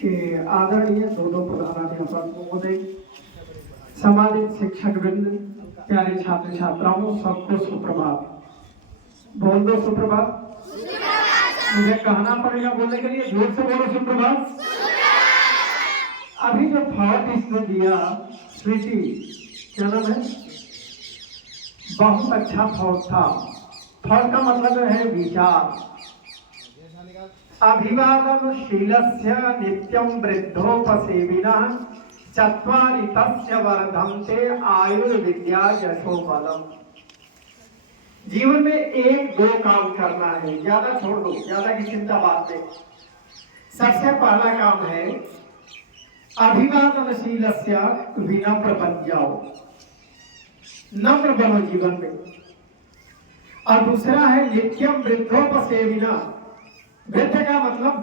कि आदरणीय दोनों प्रधानाध्यापक महोदय, सम्मानित शिक्षक वृंद, प्यारे छात्र छात्राओं, सबको सुप्रभात। बोल दो सुप्रभात। मुझे कहना पड़ेगा बोलने के लिए, जोर से बोलो सुप्रभात। अभी जो थॉट इसने दिया स्वीटी, क्या नाम है, बहुत अच्छा थॉट था। थॉट का मतलब है विचार। अभिवादनशीलस्य नित्यं वृद्धोपसेविनः चत्वारि तस्य वर्धन्ते आयुर्विद्या यशो बलम। जीवन में एक दो काम करना है, ज्यादा छोड़ दो, ज्यादा की चिंता बात नहीं। सबसे पहला काम है अभिवादनशीलस्य, विनम्र बन जाओ, नम्र बनो जीवन में। और दूसरा है नित्यम वृद्धोपसेविना। वृद्ध का मतलब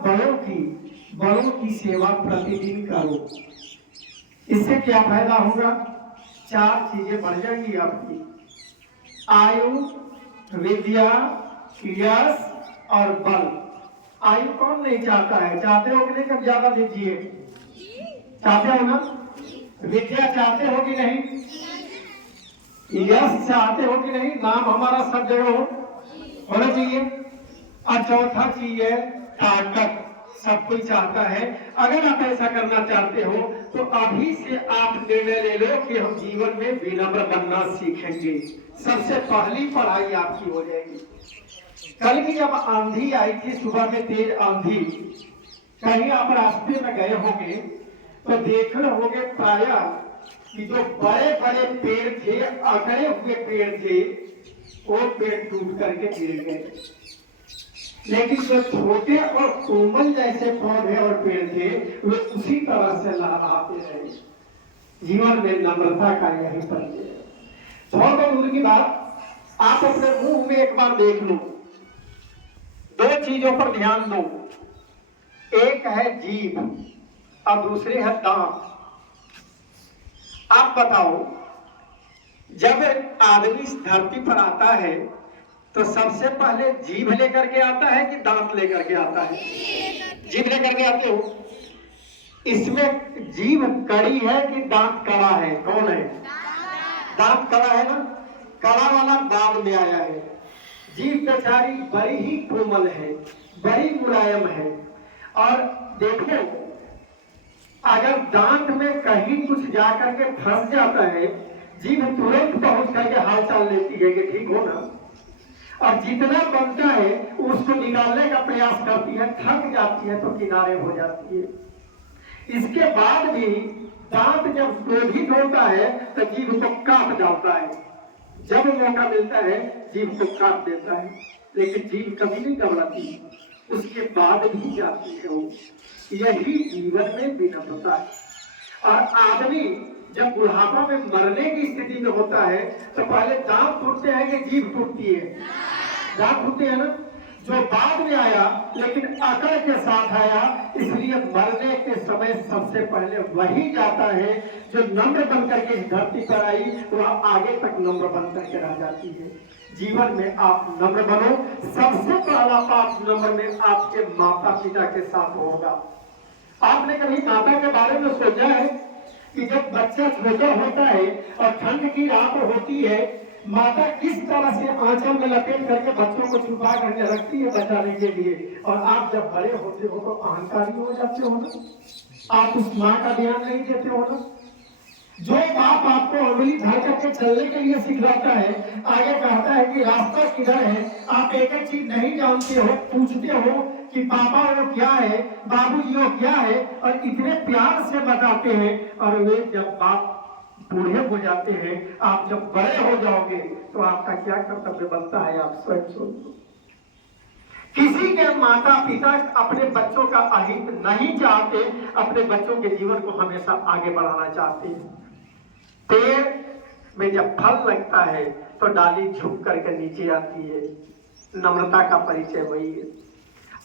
बड़ों की सेवा प्रतिदिन करो। इससे क्या फायदा होगा? चार चीजें बढ़ जाएंगी आपकी: आयु, विद्या, यश और बल। आयु कौन नहीं चाहता है? चाहते हो कि नहीं? कब ज्यादा दीजिए, चाहते हो ना? विद्या चाहते हो कि नहीं? यश चाहते हो कि नहीं? नाम हमारा सब जगह होना चाहिए। और चौथा चीज है ताकत। सब कोई चाहता है। अगर आप ऐसा करना चाहते हो तो अभी से आप निर्णय ले लो कि हम जीवन में विनम्र बनना सीखेंगे। सबसे पहली पढ़ाई आपकी हो जाएगी। कल की जब आंधी आई थी, सुबह में तेज आंधी, कहीं आप रास्ते में गए होंगे तो देख रहे होंगे प्रायः कि जो बड़े बड़े पेड़ थे, अकड़े हुए पेड़ थे, वो पेड़ टूट करके गिर गए। लेकिन जो छोटे और कोमल जैसे पौधे और पेड़ थे, वे उसी तरह से लहराते रहे। जीवन में नम्रता का यही परिचय है। थोड़ा दूर की बात, आप अपने मुंह में एक बार देख लो। दो चीजों पर ध्यान दो, एक है जीभ और दूसरी है दांत। आप बताओ, जब आदमी इस धरती पर आता है तो सबसे पहले जीभ लेकर के आता है कि दांत लेकर के आता है? जीभ लेकर के आते हो। इसमें जीभ कड़ी है कि दांत कड़ा है? कौन है? दांत कड़ा है ना। कड़ा वाला बाद में आया है। जीभ बेचारी बड़ी ही कोमल है, बड़ी मुलायम है। और देखो, अगर दांत में कहीं कुछ जाकर के फंस जाता है, जीभ तुरंत पहुंच करके हालचाल लेती है कि ठीक हो ना। और जितना बनता है उसको निकालने का प्रयास करती है, थक जाती है तो किनारे हो जाती है। इसके बाद भी दांत जब क्रोधित होता है तो जीभ को काट डालता है। जब मौका मिलता है जीभ को काट देता है, लेकिन जीभ कभी नहीं घबराती, उसके बाद भी जाती है वो। यही जीवन में विनम्रता है। और आदमी जब बुढ़ापा में मरने की स्थिति में होता है तो पहले दांत टूटते हैं कि जीभ टूटती है? दांत टूटते हैं ना। जो बाद में आया लेकिन अकड़ के साथ आया, इसलिए मरने के समय सबसे पहले वही जाता है जो नम्र बनकर के इस धरती पर आई, वह आगे तक नम्र बनकर के रह जाती है। जीवन में आप नम्र बनो। सबसे पहला पाप नम्र में आपके माता पिता के साथ होगा। आपने कभी माता के बारे में सोचा है कि जब बच्चा छोटा होता है और ठंड की रात होती है, माता किस तरह से आंचल में लपेट करके बच्चों को छुपा करके रखती है बचाने के लिए? और आप जब बड़े होते हो तो अहंकारी हो जाते हो ना। आप उस माँ का ध्यान नहीं देते हो ना। जो बाप आपको अंगुली धर करके चलने के लिए सिखाता है, आगे कहता है कि रास्ता किधर है, आप एक एक चीज नहीं जानते हो, पूछते हो कि पापा वो क्या है, बाबूजी वो क्या है, और इतने प्यार से बताते हैं। और वे जब बाप बूढ़े हो जाते हैं, आप जब बड़े हो जाओगे तो आपका क्या कर्तव्य बनता है, आप स्वयं सोचो। किसी के माता पिता अपने बच्चों का अहित नहीं चाहते, अपने बच्चों के जीवन को हमेशा आगे बढ़ाना चाहते हैं। पेड़ में जब फल लगता है तो डाली झुक करके नीचे आती है। नम्रता का परिचय वही है।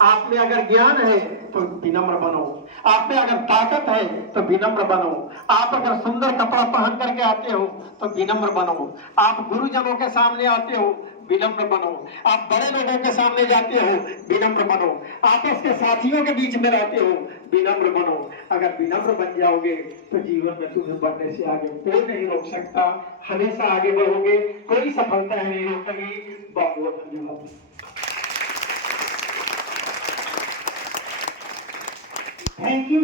आप में अगर ज्ञान है तो विनम्र बनो, आप में अगर ताकत है तो विनम्र बनो, आप अगर सुंदर कपड़ा पहन करके आते हो तो विनम्र बनो, आप गुरुजनों के सामने आते हो विनम्र बनो। आप बड़े लोगों के सामने जाते हो, विनम्र बनो। आपस के साथियों के बीच में रहते हो, विनम्र बनो। अगर विनम्र बन जाओगे तो जीवन में तुम्हें बढ़ने से आगे कोई नहीं रोक सकता। हमेशा आगे बढ़ोगे, कोई सफलता नहीं रोकेगी। बहुत बहुत धन्यवाद। Thank you.